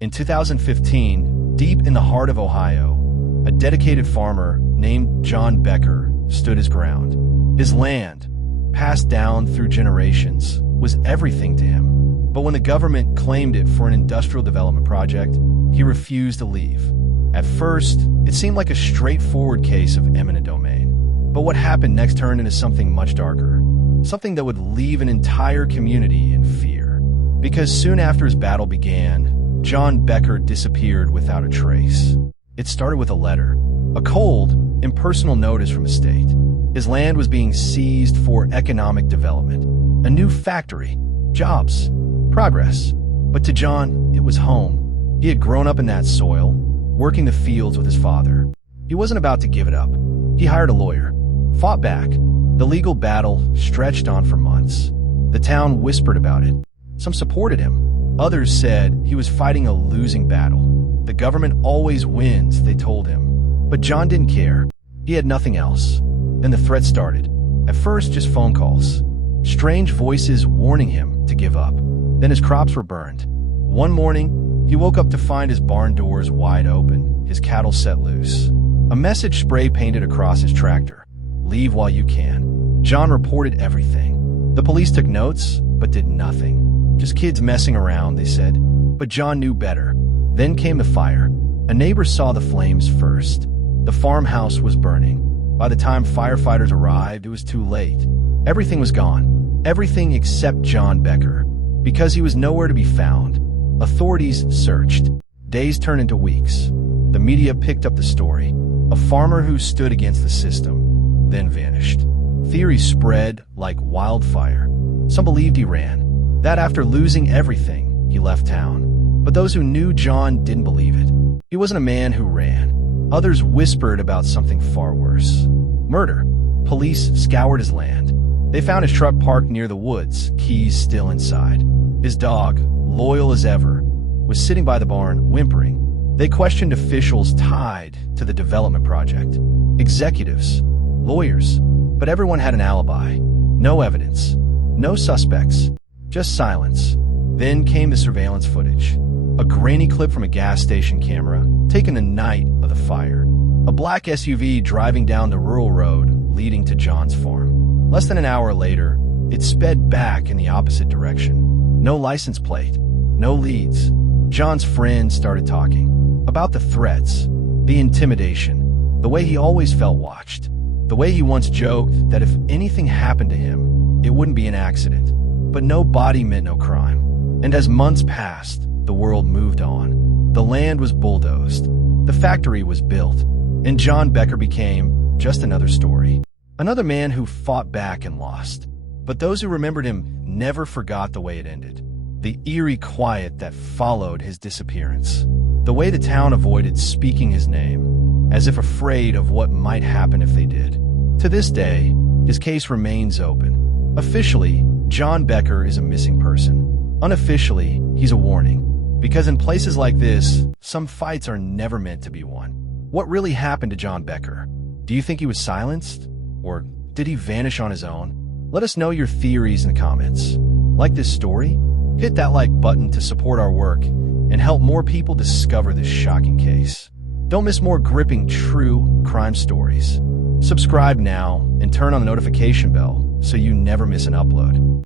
In 2015, deep in the heart of Ohio, a dedicated farmer named John Becker stood his ground. His land, passed down through generations, was everything to him. But when the government claimed it for an industrial development project, he refused to leave. At first, it seemed like a straightforward case of eminent domain. But what happened next turned into something much darker. Something that would leave an entire community in fear. Because soon after his battle began, John Becker disappeared without a trace. It started with a letter, a cold, impersonal notice from his state. His land was being seized for economic development. A new factory, jobs, progress. But to John, it was home. He had grown up in that soil, working the fields with his father. He wasn't about to give it up. He hired a lawyer, fought back. The legal battle stretched on for months. The town whispered about it. Some supported him. Others said he was fighting a losing battle. The government always wins, they told him. But John didn't care. He had nothing else. Then the threat started. At first, just phone calls. Strange voices warning him to give up. Then his crops were burned. One morning, he woke up to find his barn doors wide open, his cattle set loose. A message spray painted across his tractor. Leave while you can. John reported everything. The police took notes, but did nothing. Just kids messing around, they said. But John knew better. Then came the fire. A neighbor saw the flames first. The farmhouse was burning. By the time firefighters arrived, it was too late. Everything was gone. Everything except John Becker. Because he was nowhere to be found, authorities searched. Days turned into weeks. The media picked up the story. A farmer who stood against the system, then vanished. Theories spread like wildfire. Some believed he ran. That after losing everything, he left town. But those who knew John didn't believe it. He wasn't a man who ran. Others whispered about something far worse. Murder. Police scoured his land. They found his truck parked near the woods, keys still inside. His dog, loyal as ever, was sitting by the barn, whimpering. They questioned officials tied to the development project. Executives, lawyers, but everyone had an alibi. No evidence. No suspects. Just silence. Then came the surveillance footage. A grainy clip from a gas station camera, taken the night of the fire. A black SUV driving down the rural road leading to John's farm. Less than an hour later, it sped back in the opposite direction. No license plate. No leads. John's friends started talking. About the threats. The intimidation. The way he always felt watched. The way he once joked that if anything happened to him, it wouldn't be an accident. But no body meant no crime. And as months passed, the world moved on. The land was bulldozed. The factory was built. And John Becker became just another story. Another man who fought back and lost. But those who remembered him never forgot the way it ended. The eerie quiet that followed his disappearance. The way the town avoided speaking his name, as if afraid of what might happen if they did. To this day, his case remains open. Officially, John Becker is a missing person. Unofficially, he's a warning. Because in places like this, some fights are never meant to be won. What really happened to John Becker? Do you think he was silenced? Or did he vanish on his own? Let us know your theories in the comments. Like this story? Hit that like button to support our work and help more people discover this shocking case. Don't miss more gripping true crime stories. Subscribe now and turn on the notification bell so you never miss an upload.